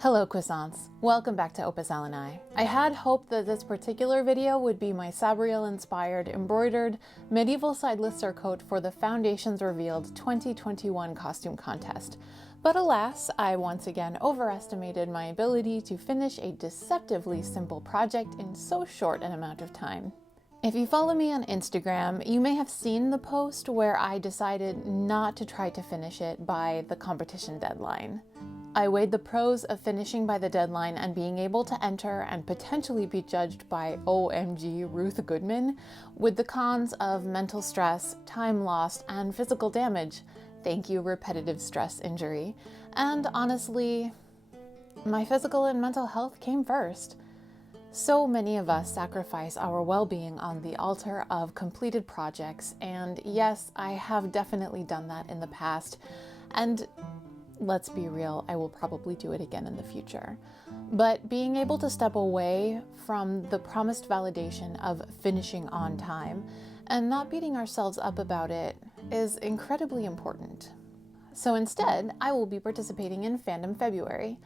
Hello croissants, welcome back to Opus Alani. I had hoped that this particular video would be my Sabriel-inspired embroidered medieval sideless surcoat for the Foundations Revealed 2021 costume contest. But alas, I once again overestimated my ability to finish a deceptively simple project in so short an amount of time. If you follow me on Instagram, you may have seen the post where I decided not to try to finish it by the competition deadline. I weighed the pros of finishing by the deadline and being able to enter and potentially be judged by OMG Ruth Goodman with the cons of mental stress, time lost, and physical damage. Thank you, repetitive stress injury. And honestly, my physical and mental health came first. So many of us sacrifice our well-being on the altar of completed projects, and yes, I have definitely done that in the past, and let's be real, I will probably do it again in the future. But being able to step away from the promised validation of finishing on time and not beating ourselves up about it is incredibly important. So instead, I will be participating in Fandom February.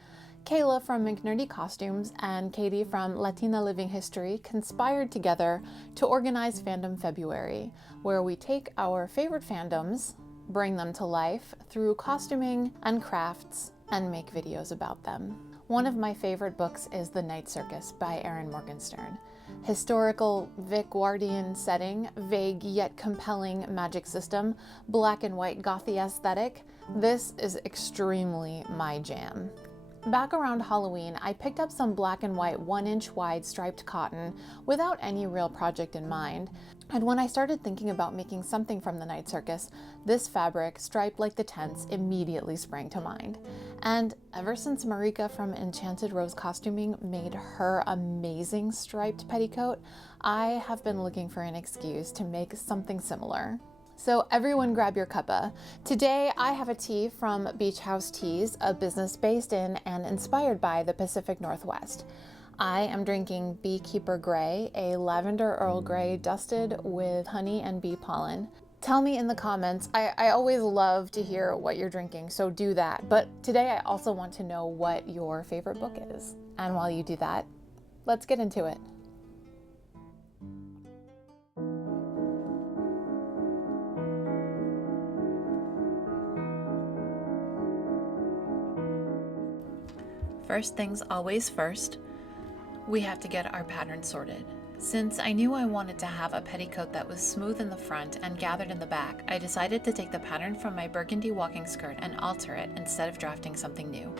Kayla from McNerdy Costumes and Katie from Latina Living History conspired together to organize Fandom February, where we take our favorite fandoms, bring them to life through costuming and crafts, and make videos about them. One of my favorite books is The Night Circus by Erin Morgenstern. Historical Victorian setting, vague yet compelling magic system, black and white gothy aesthetic. This is extremely my jam. Back around Halloween, I picked up some black and white 1-inch wide striped cotton without any real project in mind. And when I started thinking about making something from the Night Circus, this fabric, striped like the tents, immediately sprang to mind. And ever since Marika from Enchanted Rose Costuming made her amazing striped petticoat, I have been looking for an excuse to make something similar. So everyone grab your cuppa. Today I have a tea from Beach House Teas, a business based in and inspired by the Pacific Northwest. I am drinking Beekeeper Grey, a lavender Earl Grey dusted with honey and bee pollen. Tell me in the comments, I always love to hear what you're drinking, so do that. But today I also want to know what your favorite book is. And while you do that, let's get into it. First things always first, we have to get our pattern sorted. Since I knew I wanted to have a petticoat that was smooth in the front and gathered in the back, I decided to take the pattern from my burgundy walking skirt and alter it instead of drafting something new.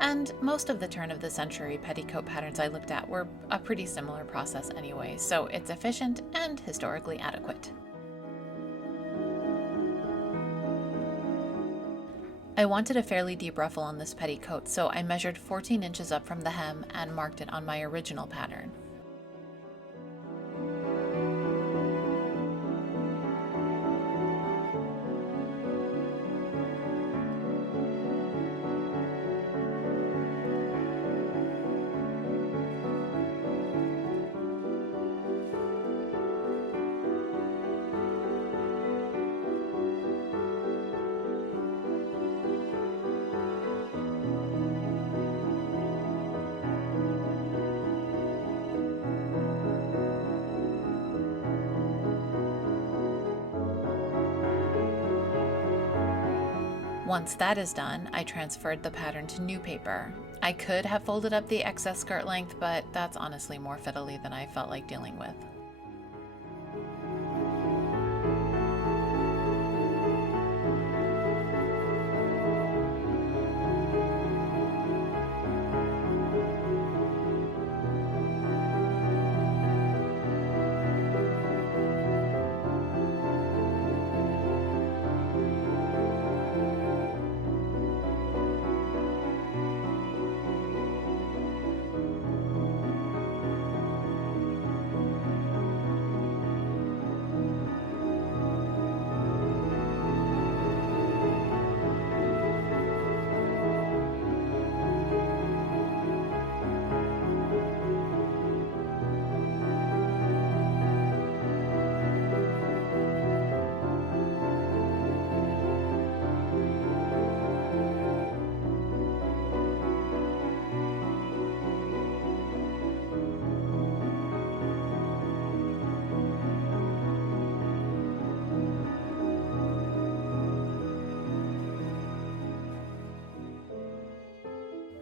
And most of the turn of the century petticoat patterns I looked at were a pretty similar process anyway, so it's efficient and historically adequate. I wanted a fairly deep ruffle on this petticoat, so I measured 14 inches up from the hem and marked it on my original pattern. Once that is done, I transferred the pattern to new paper. I could have folded up the excess skirt length, but that's honestly more fiddly than I felt like dealing with.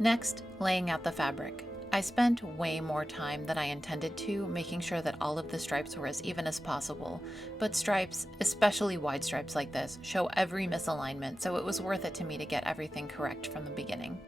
Next, laying out the fabric. I spent way more time than I intended to, making sure that all of the stripes were as even as possible, but stripes, especially wide stripes like this, show every misalignment, so it was worth it to me to get everything correct from the beginning.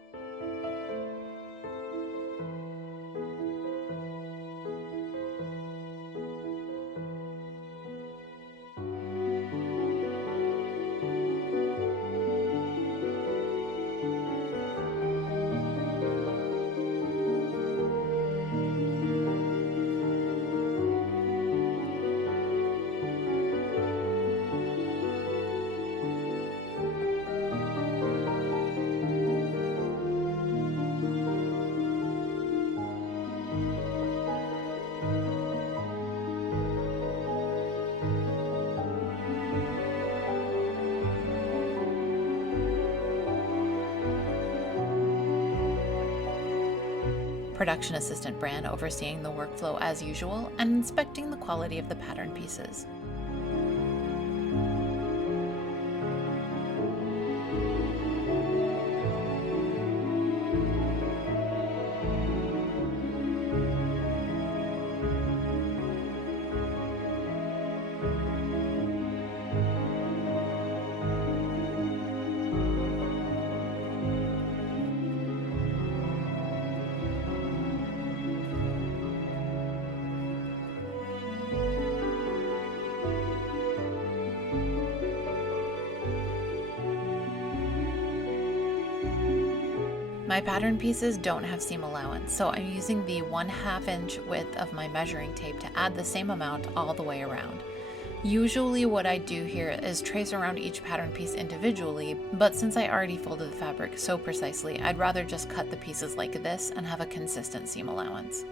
Production assistant Bran overseeing the workflow as usual and inspecting the quality of the pattern pieces. My pattern pieces don't have seam allowance, so I'm using the 1/2 inch width of my measuring tape to add the same amount all the way around. Usually what I do here is trace around each pattern piece individually, but since I already folded the fabric so precisely, I'd rather just cut the pieces like this and have a consistent seam allowance.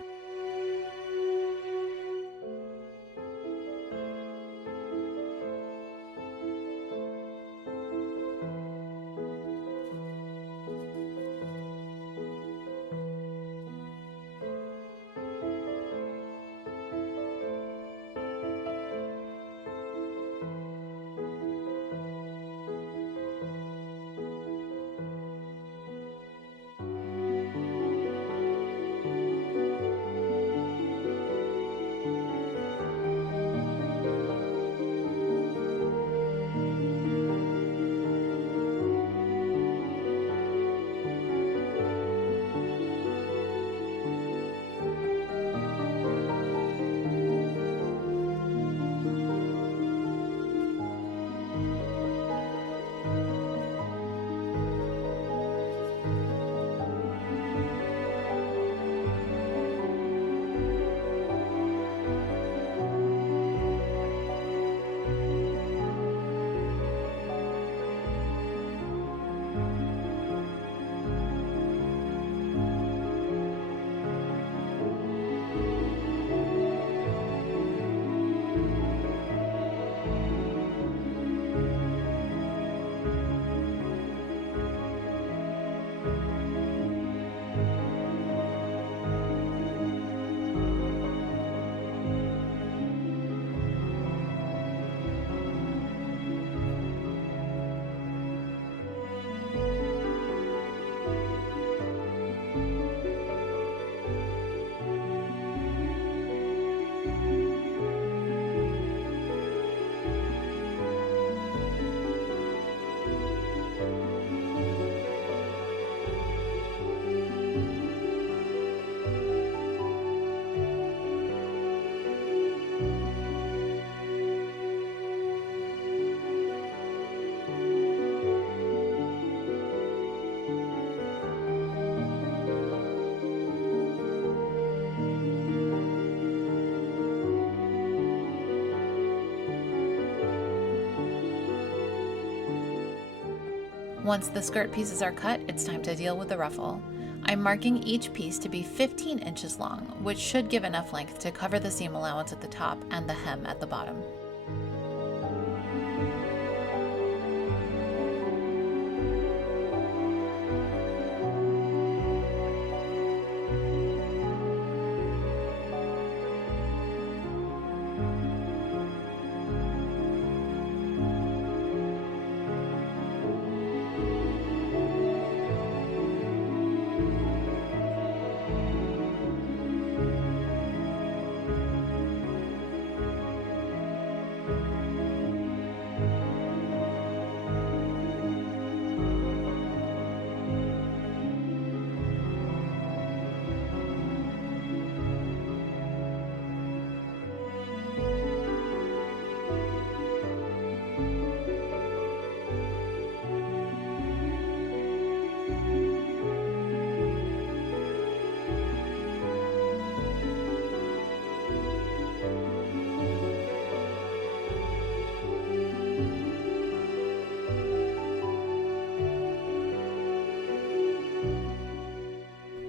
Once the skirt pieces are cut, it's time to deal with the ruffle. I'm marking each piece to be 15 inches long, which should give enough length to cover the seam allowance at the top and the hem at the bottom.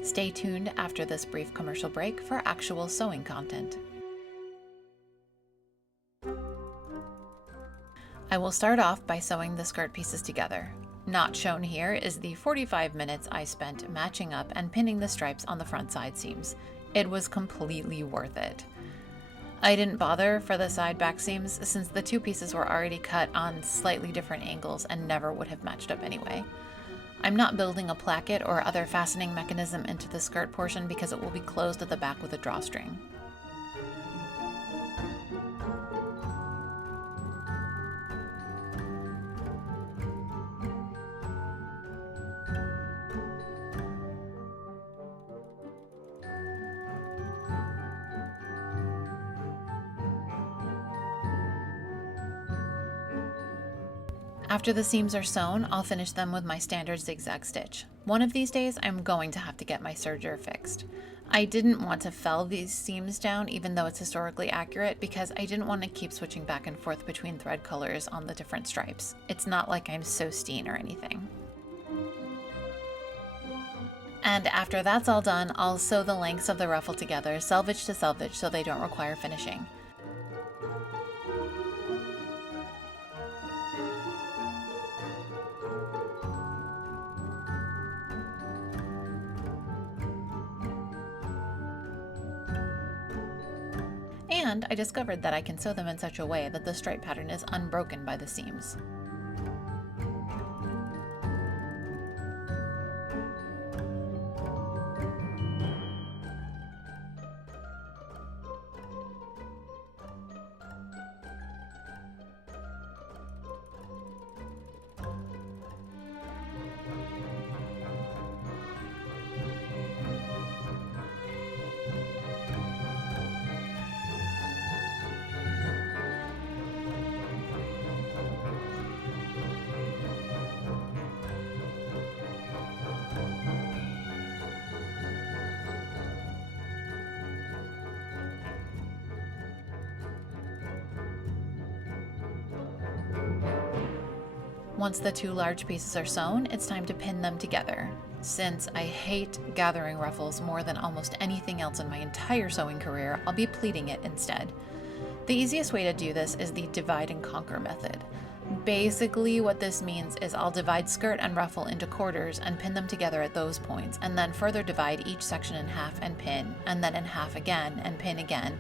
Stay tuned after this brief commercial break for actual sewing content. I will start off by sewing the skirt pieces together. Not shown here is the 45 minutes I spent matching up and pinning the stripes on the front side seams. It was completely worth it. I didn't bother for the side back seams since the two pieces were already cut on slightly different angles and never would have matched up anyway. I'm not building a placket or other fastening mechanism into the skirt portion because it will be closed at the back with a drawstring. After the seams are sewn, I'll finish them with my standard zigzag stitch. One of these days, I'm going to have to get my serger fixed. I didn't want to fell these seams down even though it's historically accurate because I didn't want to keep switching back and forth between thread colors on the different stripes. It's not like I'm Sewsteen or anything. And after that's all done, I'll sew the lengths of the ruffle together, selvage to selvage, so they don't require finishing. And I discovered that I can sew them in such a way that the stripe pattern is unbroken by the seams. Once the two large pieces are sewn, it's time to pin them together. Since I hate gathering ruffles more than almost anything else in my entire sewing career, I'll be pleating it instead. The easiest way to do this is the divide and conquer method. Basically what this means is I'll divide skirt and ruffle into quarters and pin them together at those points, and then further divide each section in half and pin, and then in half again and pin again,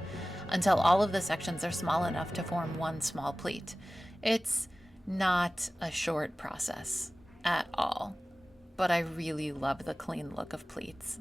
until all of the sections are small enough to form one small pleat. It's not a short process at all, but I really love the clean look of pleats.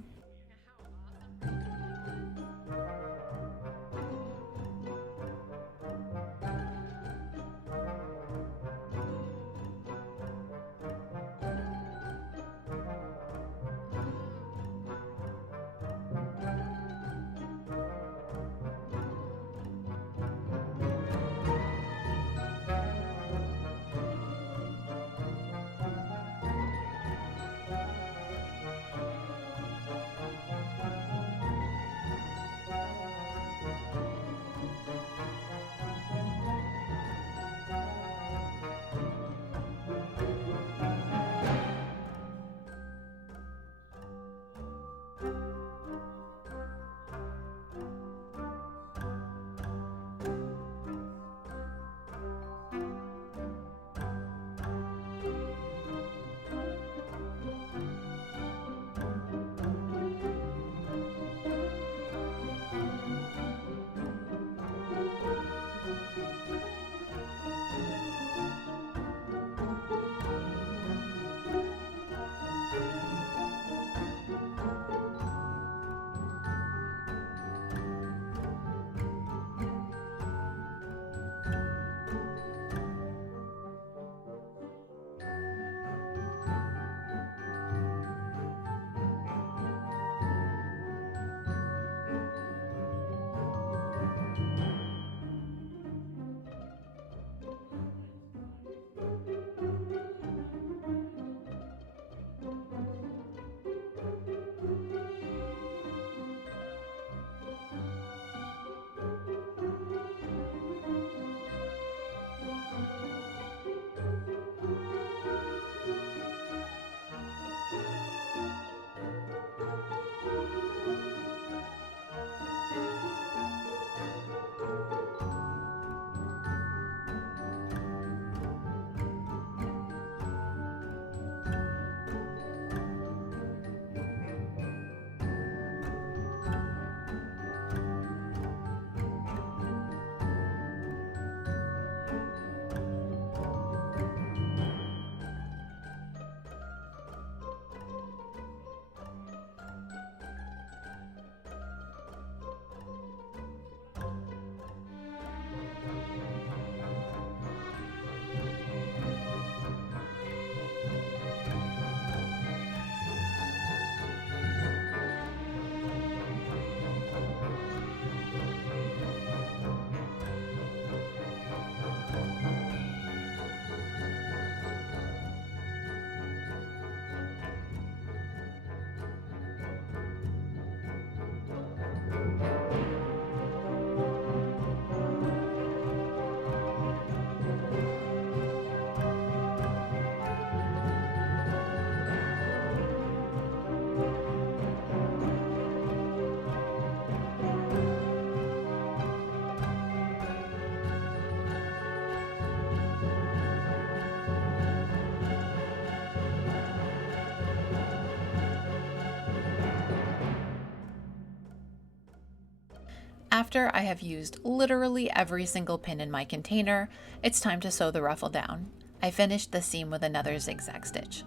After I have used literally every single pin in my container, it's time to sew the ruffle down. I finished the seam with another zigzag stitch.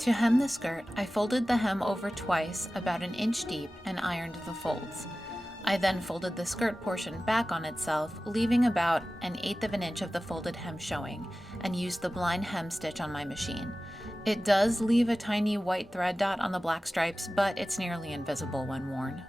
To hem the skirt, I folded the hem over twice, about an inch deep, and ironed the folds. I then folded the skirt portion back on itself, leaving about 1/8 of an inch of the folded hem showing, and used the blind hem stitch on my machine. It does leave a tiny white thread dot on the black stripes, but it's nearly invisible when worn.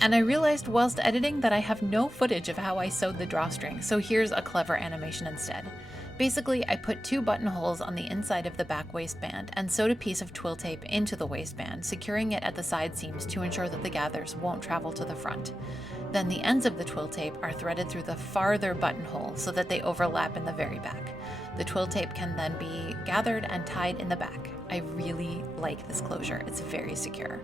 And I realized whilst editing that I have no footage of how I sewed the drawstring, so here's a clever animation instead. Basically, I put 2 buttonholes on the inside of the back waistband and sewed a piece of twill tape into the waistband, securing it at the side seams to ensure that the gathers won't travel to the front. Then the ends of the twill tape are threaded through the farther buttonhole so that they overlap in the very back. The twill tape can then be gathered and tied in the back. I really like this closure, it's very secure.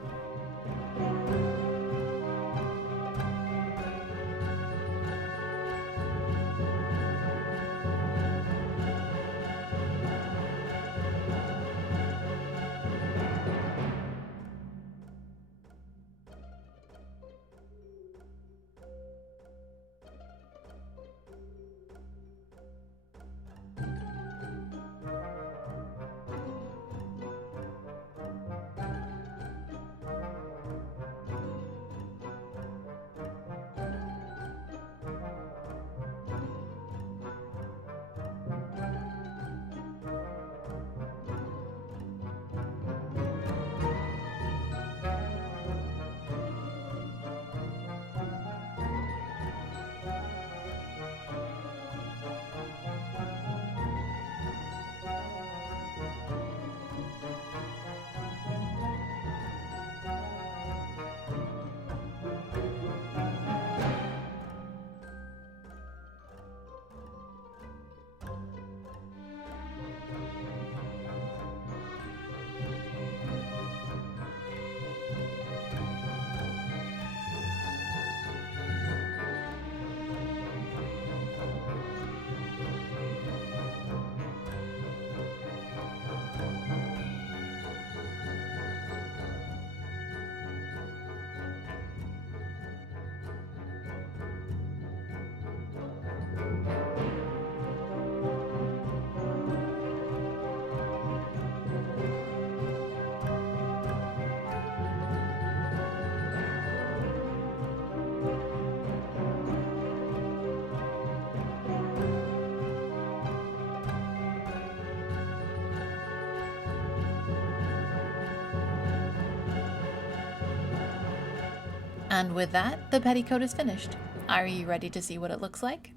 And with that, the petticoat is finished. Are you ready to see what it looks like?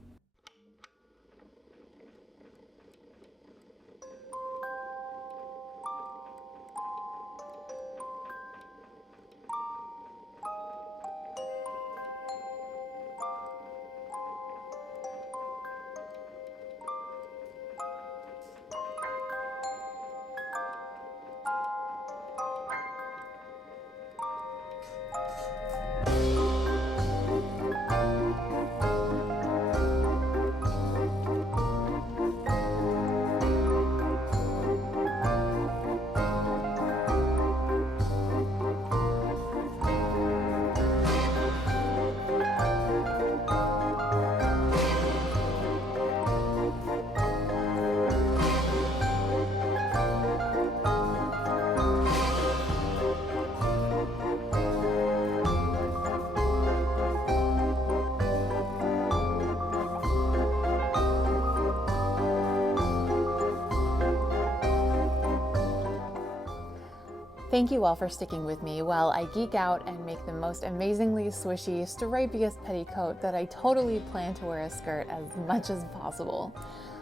Thank you all for sticking with me while I geek out and make the most amazingly swishy, stripiest petticoat that I totally plan to wear a skirt as much as possible.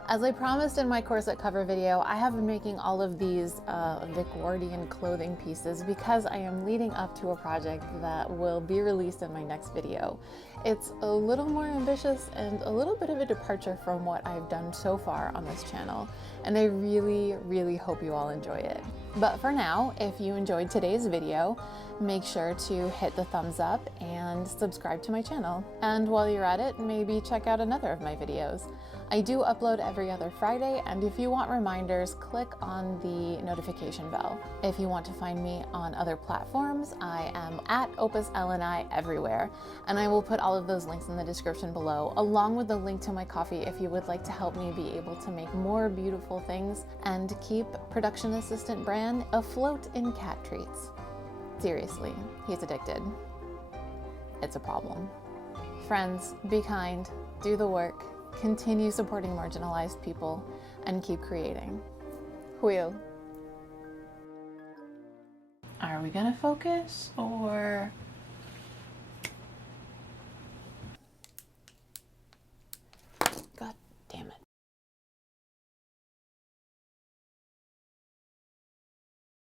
As I promised in my corset cover video, I have been making all of these Victorian clothing pieces because I am leading up to a project that will be released in my next video. It's a little more ambitious and a little bit of a departure from what I've done so far on this channel, and I really hope you all enjoy it. But for now, if you enjoyed today's video, make sure to hit the thumbs up and subscribe to my channel. And while you're at it, maybe check out another of my videos. I do upload every other Friday, and if you want reminders, click on the notification bell. If you want to find me on other platforms, I am at opusLNI everywhere, and I will put all of those links in the description below, along with the link to my coffee if you would like to help me be able to make more beautiful things and keep production assistant Bran afloat in cat treats. Seriously, he's addicted. It's a problem. Friends, be kind, do the work, continue supporting marginalized people, and keep creating. Wheel. Are we gonna focus or